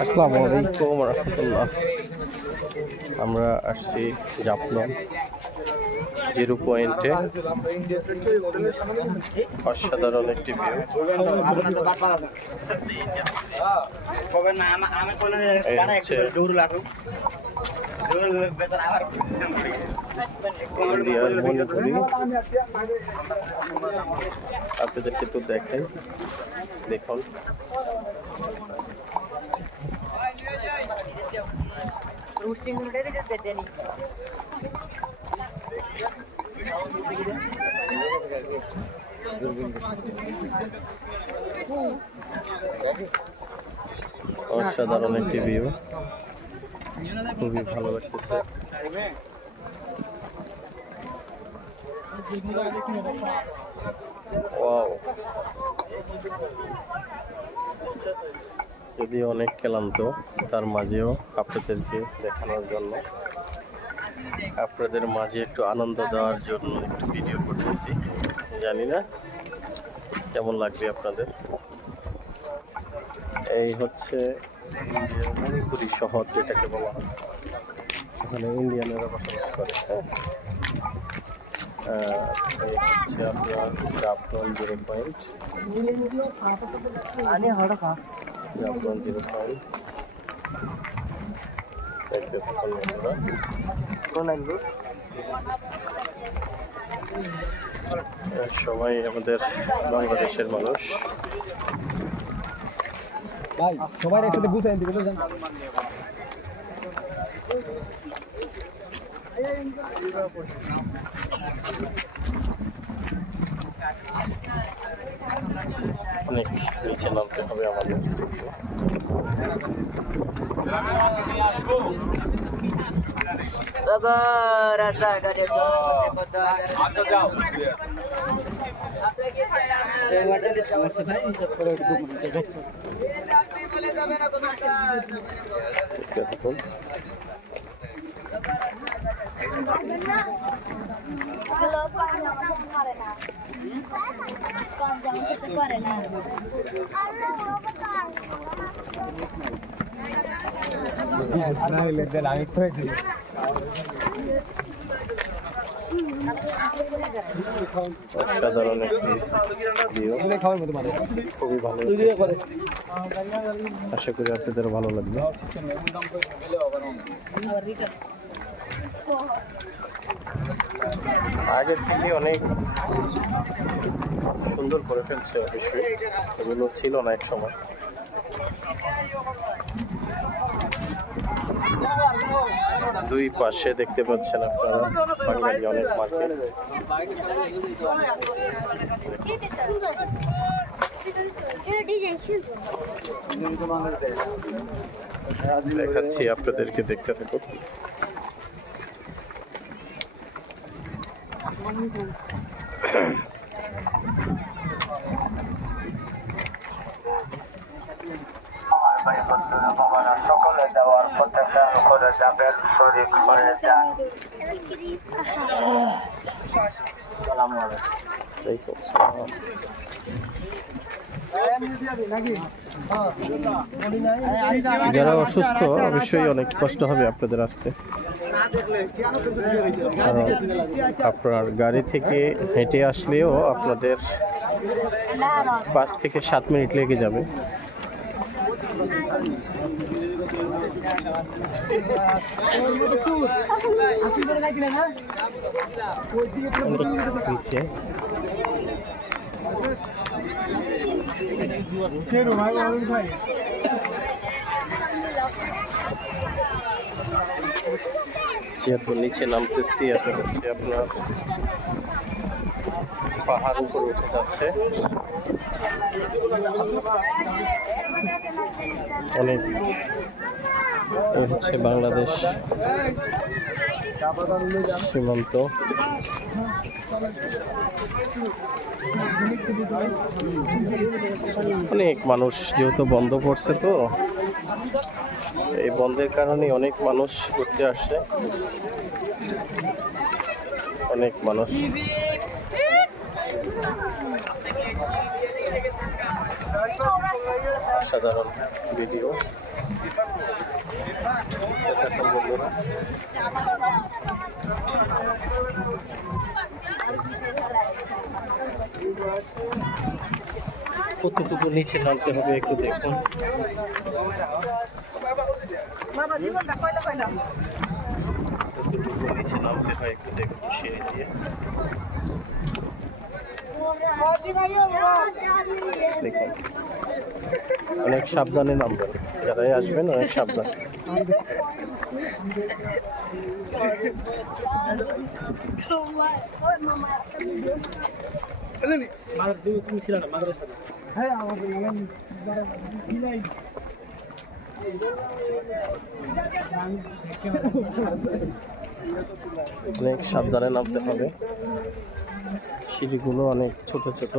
আসসালামু আলাইকুম রহমতুল্লাহ। আমরা আসছি জাফলং জিরো পয়েন্টে। অসাধারণ একটি ভিউ। ইন্ডিয়ার মণিপুরি আপনাদেরকে তো দেখাই, দেখুন অসাধারণ একটি ভিউ, খুবই ভালো লাগতেছে। ওয়াও, যদি অনেক ক্লান্ত, তার মাঝেও আপনাদেরকে দেখানোর জন্য, আপনাদের মাঝে একটু আনন্দ দেওয়ার জন্য একটু ভিডিও করতেছি। জানি না কেমন লাগবে আপনাদের। এই হচ্ছে মণিপুরি শহর যেটাকে বলা হয়, এখানে ইন্ডিয়ানেরা বসবাস করে। এই হচ্ছে আপনার Jaflong zero point. Jaflong zero point দেখতে থাকুন বন্ধুরা। সবাই আমাদের বাংলাদেশের মানুষ। ভাই সবাই একসাথে বুঝাই দিবেন। অনেক নিচে নামতে হবে আমাদের। অসাধারণ একটি ভিউ, খুবই ভালো। আশা করি আপনাদের ভালো লাগবে। আগের থেকে অনেক সুন্দর করে ফেলছে অবশ্যই, এগুলো ছিল না এক সময়। দুই পাশে দেখতে পাচ্ছেন আপনারা বাঙালি অনেক মার্কেট। দেখাচ্ছি আপনাদেরকে, দেখতে থাকুন। সকলে দেওয়ার প্রত্যেকটা করে যাবেন, শরীর করে যান। যারা অসুস্থ অবশ্যই অনেক কষ্ট হবে আপনাদের আসতে, কারণ আপনার গাড়ি থেকে হেঁটে আসলেও আপনাদের 5 থেকে 7 মিনিট লেগে যাবে। নিচে যেহেতু নিচে নামতেছি, এটা হচ্ছে আপনার পাহাড় উপরে উঠে যাচ্ছে। অনেক, এই হচ্ছে বাংলাদেশ সীমান্ত। অনেক মানুষ যেহেতু বন্ধ করছে, তো এই বন্ধের কারণে অনেক মানুষ ঘুরতে আসছে। অনেক মানুষ অসাধারণ ভিডিও। থাকুন বন্ধুরা। কতটুকু নিচে নামতে হবে একটু দেখুন। কতটুকু নিচে নামতে হয় একটু দেখুন সিঁড়ি দিয়ে। দেখুন অনেক সাবধানে নামবেন, যারাই আসবেন অনেক সাবধান। অনেক সাবধানে নামতে হবে, সিঁড়িগুলো অনেক ছোট ছোট।